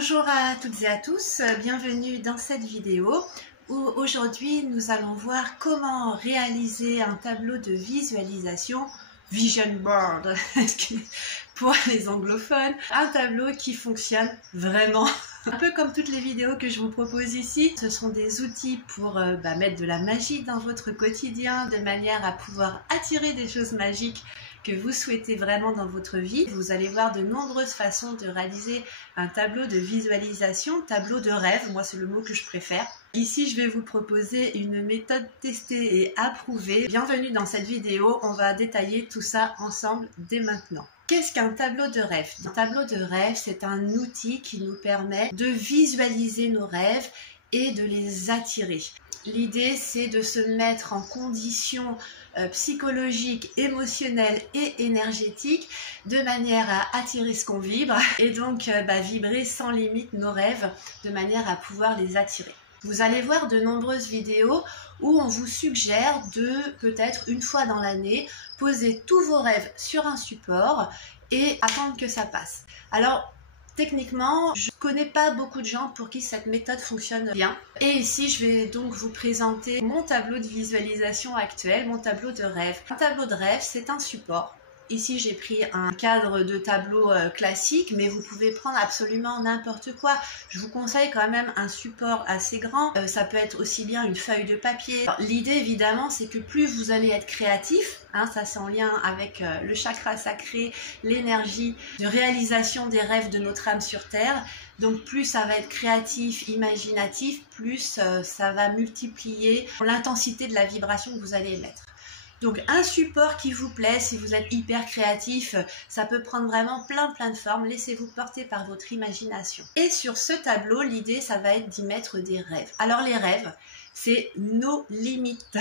Bonjour à toutes et à tous, bienvenue dans cette vidéo où aujourd'hui nous allons voir comment réaliser un tableau de visualisation, vision board pour les anglophones, un tableau qui fonctionne vraiment. Un peu comme toutes les vidéos que je vous propose ici, ce sont des outils pour mettre de la magie dans votre quotidien de manière à pouvoir attirer des choses magiques que vous souhaitez vraiment dans votre vie. Vous allez voir de nombreuses façons de réaliser un tableau de visualisation, tableau de rêve, moi c'est le mot que je préfère. Ici je vais vous proposer une méthode testée et approuvée. Bienvenue dans cette vidéo, on va détailler tout ça ensemble dès maintenant. Qu'est-ce qu'un tableau de rêve? Un tableau de rêve, c'est un outil qui nous permet de visualiser nos rêves et de les attirer. L'idée, c'est de se mettre en condition psychologique, émotionnelle et énergétique de manière à attirer ce qu'on vibre et donc vibrer sans limite nos rêves de manière à pouvoir les attirer. Vous allez voir de nombreuses vidéos où on vous suggère de, peut-être une fois dans l'année, poser tous vos rêves sur un support et attendre que ça passe. Alors, techniquement, je ne connais pas beaucoup de gens pour qui cette méthode fonctionne bien. Et ici, je vais donc vous présenter mon tableau de visualisation actuel, mon tableau de rêve. Un tableau de rêve, c'est un support. Ici, j'ai pris un cadre de tableau classique, mais vous pouvez prendre absolument n'importe quoi. Je vous conseille quand même un support assez grand. Ça peut être aussi bien une feuille de papier. L'idée, évidemment, c'est que plus vous allez être créatif, ça c'est en lien avec le chakra sacré, l'énergie de réalisation des rêves de notre âme sur Terre. Donc plus ça va être créatif, imaginatif, plus ça va multiplier l'intensité de la vibration que vous allez émettre. Donc un support qui vous plaît, si vous êtes hyper créatif, ça peut prendre vraiment plein de formes. Laissez-vous porter par votre imagination. Et sur ce tableau, l'idée, ça va être d'y mettre des rêves. Alors les rêves, c'est nos limites.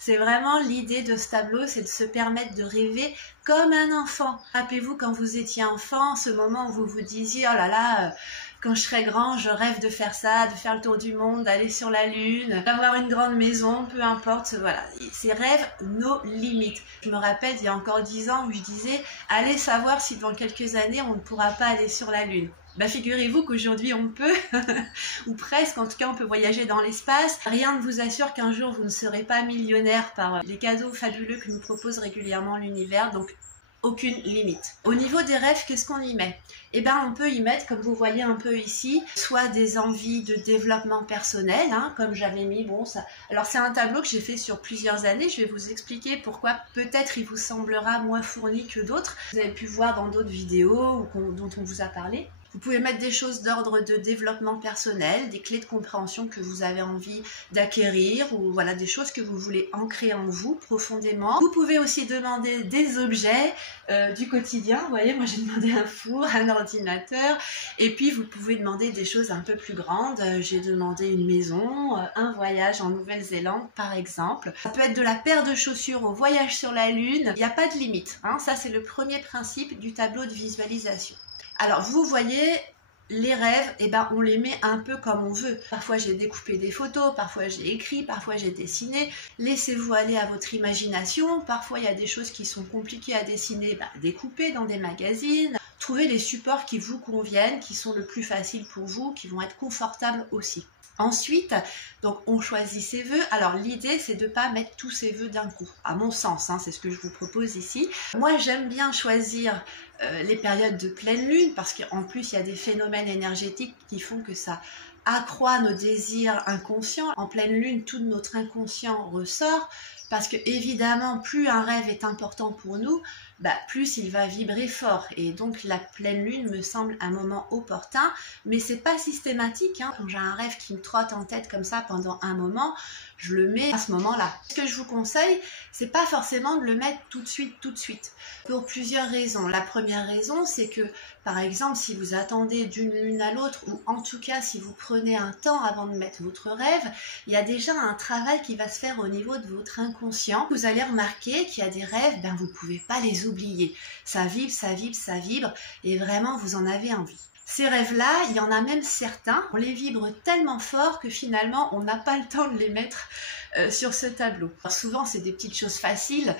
C'est vraiment l'idée de ce tableau, c'est de se permettre de rêver comme un enfant. Rappelez-vous quand vous étiez enfant, ce moment où vous vous disiez « Oh là là, quand je serai grand, je rêve de faire ça, de faire le tour du monde, d'aller sur la lune, d'avoir une grande maison, peu importe. » Voilà, ces rêves, nos limites. Je me rappelle, il y a encore 10 ans, où je disais « Allez savoir si dans quelques années, on ne pourra pas aller sur la lune. » Figurez-vous qu'aujourd'hui on peut, ou presque, en tout cas on peut voyager dans l'espace. Rien ne vous assure qu'un jour vous ne serez pas millionnaire par les cadeaux fabuleux que nous propose régulièrement l'univers, donc aucune limite. Au niveau des rêves, qu'est-ce qu'on y met? On peut y mettre, comme vous voyez un peu ici, soit des envies de développement personnel, comme j'avais mis, alors c'est un tableau que j'ai fait sur plusieurs années, je vais vous expliquer pourquoi peut-être il vous semblera moins fourni que d'autres. Vous avez pu voir dans d'autres vidéos dont on vous a parlé. Vous pouvez mettre des choses d'ordre de développement personnel, des clés de compréhension que vous avez envie d'acquérir ou voilà des choses que vous voulez ancrer en vous profondément. Vous pouvez aussi demander des objets du quotidien. Vous voyez, moi j'ai demandé un four, un ordinateur et puis vous pouvez demander des choses un peu plus grandes. J'ai demandé une maison, un voyage en Nouvelle-Zélande par exemple. Ça peut être de la paire de chaussures au voyage sur la Lune. Il n'y a pas de limite. Ça c'est le premier principe du tableau de visualisation. Alors vous voyez, les rêves, on les met un peu comme on veut. Parfois j'ai découpé des photos, parfois j'ai écrit, parfois j'ai dessiné. Laissez-vous aller à votre imagination. Parfois il y a des choses qui sont compliquées à dessiner, découpez dans des magazines. Trouvez les supports qui vous conviennent, qui sont le plus faciles pour vous, qui vont être confortables aussi. Ensuite, donc on choisit ses vœux. Alors l'idée c'est de ne pas mettre tous ses vœux d'un coup. À mon sens, c'est ce que je vous propose ici. Moi j'aime bien choisir les périodes de pleine lune parce qu'en plus il y a des phénomènes énergétiques qui font que ça accroît nos désirs inconscients. En pleine lune, tout notre inconscient ressort parce que évidemment plus un rêve est important pour nous, plus il va vibrer fort et donc la pleine lune me semble un moment opportun, mais c'est pas systématique. Quand j'ai un rêve qui me trotte en tête comme ça pendant un moment, je le mets à ce moment-là. Ce que je vous conseille, c'est pas forcément de le mettre tout de suite, pour plusieurs raisons. La première raison, c'est que par exemple, si vous attendez d'une lune à l'autre, ou en tout cas si vous prenez un temps avant de mettre votre rêve, il y a déjà un travail qui va se faire au niveau de votre inconscient. Vous allez remarquer qu'il y a des rêves, vous pouvez pas les oublier. Ça vibre, et vraiment vous en avez envie. Ces rêves-là, il y en a même certains, on les vibre tellement fort que finalement, on n'a pas le temps de les mettre sur ce tableau. Alors souvent, c'est des petites choses faciles.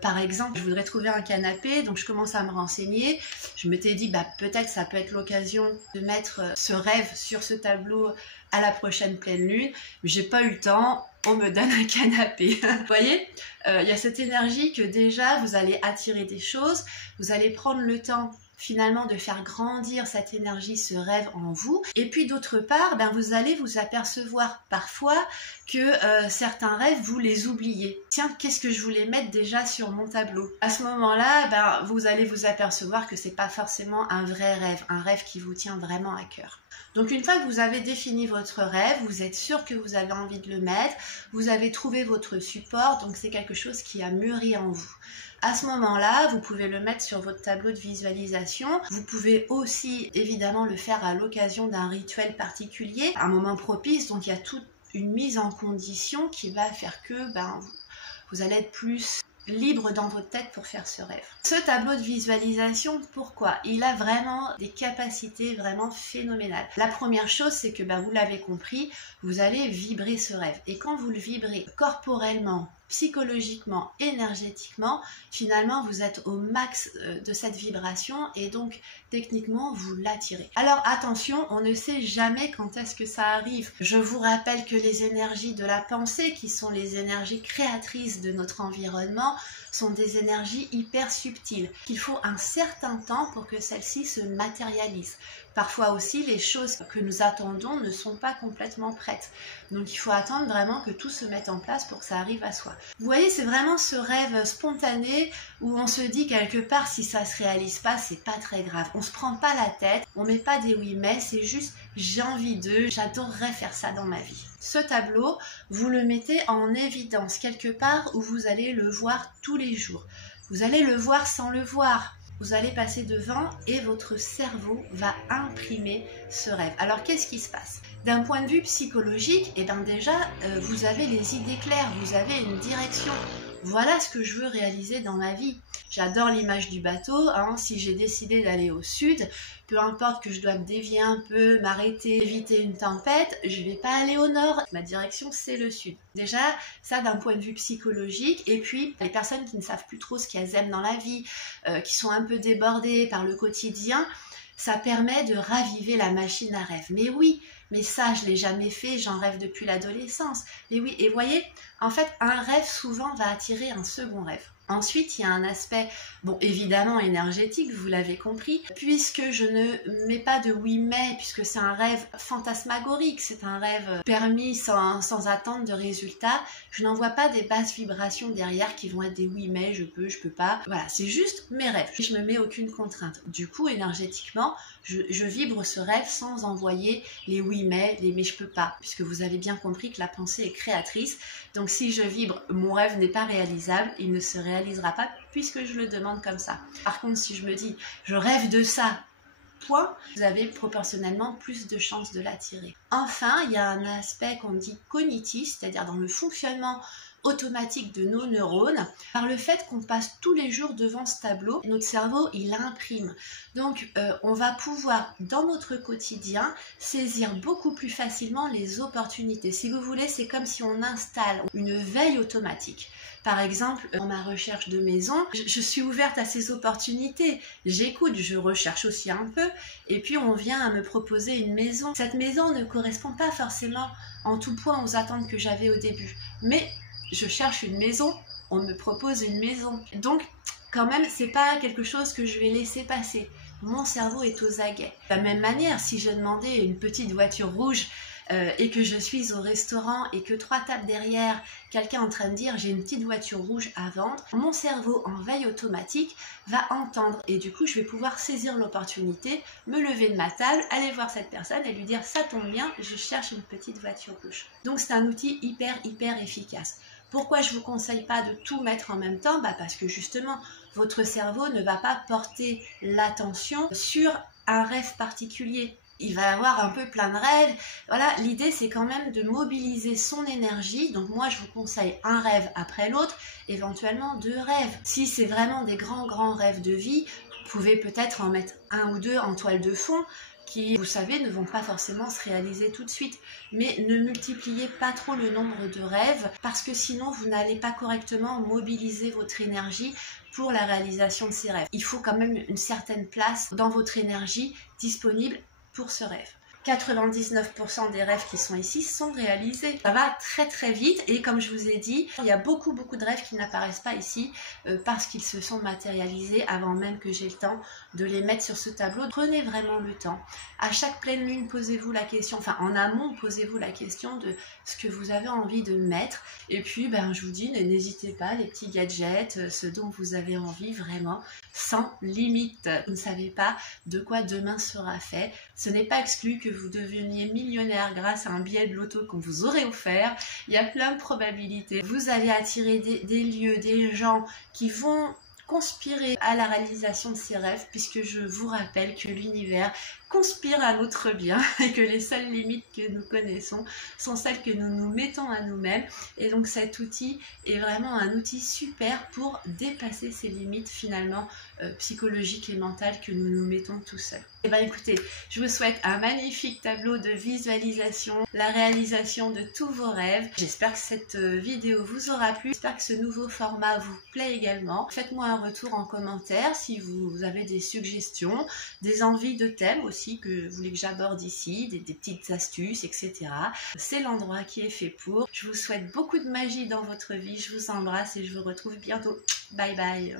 Par exemple, je voudrais trouver un canapé, donc je commence à me renseigner. Je m'étais dit, peut-être ça peut être l'occasion de mettre ce rêve sur ce tableau à la prochaine pleine lune. Mais j'ai pas eu le temps, on me donne un canapé. Vous voyez, il y a cette énergie que déjà, vous allez attirer des choses, vous allez prendre le temps finalement de faire grandir cette énergie, ce rêve en vous. Et puis d'autre part, vous allez vous apercevoir parfois que certains rêves, vous les oubliez. Tiens, qu'est-ce que je voulais mettre déjà sur mon tableau? À ce moment-là, vous allez vous apercevoir que c'est pas forcément un vrai rêve, un rêve qui vous tient vraiment à cœur. Donc une fois que vous avez défini votre rêve, vous êtes sûr que vous avez envie de le mettre, vous avez trouvé votre support, donc c'est quelque chose qui a mûri en vous. À ce moment-là, vous pouvez le mettre sur votre tableau de visualisation. Vous pouvez aussi évidemment le faire à l'occasion d'un rituel particulier, un moment propice, donc il y a toute une mise en condition qui va faire que vous allez être plus libre dans votre tête pour faire ce rêve. Ce tableau de visualisation, pourquoi? Il a vraiment des capacités vraiment phénoménales. La première chose, c'est que vous l'avez compris, vous allez vibrer ce rêve. Et quand vous le vibrez corporellement, psychologiquement, énergétiquement, finalement vous êtes au max de cette vibration et donc techniquement vous l'attirez. Alors attention, on ne sait jamais quand est-ce que ça arrive. Je vous rappelle que les énergies de la pensée, qui sont les énergies créatrices de notre environnement, sont des énergies hyper subtiles, qu'il faut un certain temps pour que celles-ci se matérialisent. Parfois aussi, les choses que nous attendons ne sont pas complètement prêtes. Donc il faut attendre vraiment que tout se mette en place pour que ça arrive à soi. Vous voyez, c'est vraiment ce rêve spontané où on se dit quelque part, si ça se réalise pas, c'est pas très grave. On se prend pas la tête, on met pas des oui mais, c'est juste j'ai envie d'eux, j'adorerais faire ça dans ma vie. Ce tableau, vous le mettez en évidence quelque part où vous allez le voir tous les jours. Vous allez le voir sans le voir. Vous allez passer devant et votre cerveau va imprimer ce rêve. Alors qu'est-ce qui se passe? D'un point de vue psychologique, déjà, vous avez les idées claires, vous avez une direction. Voilà ce que je veux réaliser dans ma vie. J'adore l'image du bateau. Si j'ai décidé d'aller au sud, peu importe que je dois me dévier un peu, m'arrêter, éviter une tempête, je ne vais pas aller au nord. Ma direction, c'est le sud. Déjà, ça d'un point de vue psychologique. Et puis, les personnes qui ne savent plus trop ce qu'elles aiment dans la vie, qui sont un peu débordées par le quotidien, ça permet de raviver la machine à rêve. Mais oui, mais ça, je ne l'ai jamais fait, j'en rêve depuis l'adolescence. Mais oui, et voyez, en fait, un rêve souvent va attirer un second rêve. Ensuite, il y a un aspect, évidemment énergétique, vous l'avez compris, puisque je ne mets pas de oui mais, puisque c'est un rêve fantasmagorique, c'est un rêve permis sans attente de résultat, je n'envoie pas des basses vibrations derrière qui vont être des oui mais, je peux pas. Voilà, c'est juste mes rêves, je me mets aucune contrainte. Du coup, énergétiquement, je vibre ce rêve sans envoyer les oui mais, les mais je peux pas, puisque vous avez bien compris que la pensée est créatrice. Donc si je vibre, mon rêve n'est pas réalisable, il ne se réalisera pas puisque je le demande comme ça. Par contre, si je me dis, je rêve de ça, point, vous avez proportionnellement plus de chances de l'attirer. Enfin, il y a un aspect qu'on dit cognitif, c'est-à-dire dans le fonctionnement automatique de nos neurones, par le fait qu'on passe tous les jours devant ce tableau, notre cerveau il imprime. Donc on va pouvoir dans notre quotidien saisir beaucoup plus facilement les opportunités. Si vous voulez, c'est comme si on installe une veille automatique. Par exemple, dans ma recherche de maison, je suis ouverte à ces opportunités. J'écoute, je recherche aussi un peu, et puis on vient à me proposer une maison. Cette maison ne correspond pas forcément en tout point aux attentes que j'avais au début, mais je cherche une maison, on me propose une maison. Donc, quand même, c'est pas quelque chose que je vais laisser passer. Mon cerveau est aux aguets. De la même manière, si je demandais une petite voiture rouge et que je suis au restaurant et que 3 tables derrière, quelqu'un est en train de dire j'ai une petite voiture rouge à vendre, mon cerveau en veille automatique va entendre et du coup je vais pouvoir saisir l'opportunité, me lever de ma table, aller voir cette personne et lui dire ça tombe bien, je cherche une petite voiture rouge. Donc c'est un outil hyper efficace. Pourquoi je ne vous conseille pas de tout mettre en même temps? Parce que justement, votre cerveau ne va pas porter l'attention sur un rêve particulier. Il va avoir un peu plein de rêves. Voilà, l'idée c'est quand même de mobiliser son énergie. Donc moi je vous conseille un rêve après l'autre, éventuellement 2 rêves. Si c'est vraiment des grands rêves de vie, vous pouvez peut-être en mettre 1 ou 2 en toile de fond qui, vous savez, ne vont pas forcément se réaliser tout de suite. Mais ne multipliez pas trop le nombre de rêves parce que sinon vous n'allez pas correctement mobiliser votre énergie pour la réalisation de ces rêves. Il faut quand même une certaine place dans votre énergie disponible pour ce rêve. 99% des rêves qui sont ici sont réalisés. Ça va très très vite et comme je vous ai dit, il y a beaucoup de rêves qui n'apparaissent pas ici parce qu'ils se sont matérialisés avant même que j'ai le temps de les mettre sur ce tableau. Prenez vraiment le temps. À chaque pleine lune, posez-vous la question, enfin en amont, posez-vous la question de ce que vous avez envie de mettre. Et puis, je vous dis, n'hésitez pas, les petits gadgets, ce dont vous avez envie vraiment, sans limite. Vous ne savez pas de quoi demain sera fait. Ce n'est pas exclu que vous deveniez millionnaire grâce à un billet de loto qu'on vous aurait offert. Il y a plein de probabilités. Vous allez attirer des lieux, des gens qui vont conspirer à la réalisation de ces rêves, puisque je vous rappelle que l'univers conspire à notre bien et que les seules limites que nous connaissons sont celles que nous nous mettons à nous-mêmes. Et donc cet outil est vraiment un outil super pour dépasser ces limites finalement psychologiques et mentales que nous nous mettons tout seuls. Et écoutez, je vous souhaite un magnifique tableau de visualisation, la réalisation de tous vos rêves. J'espère que cette vidéo vous aura plu, j'espère que ce nouveau format vous plaît également. Faites-moi un retour en commentaire si vous avez des suggestions, des envies de thèmes aussi que vous voulez que j'aborde ici, des petites astuces, etc. C'est l'endroit qui est fait pour. Je vous souhaite beaucoup de magie dans votre vie, je vous embrasse et je vous retrouve bientôt. Bye bye.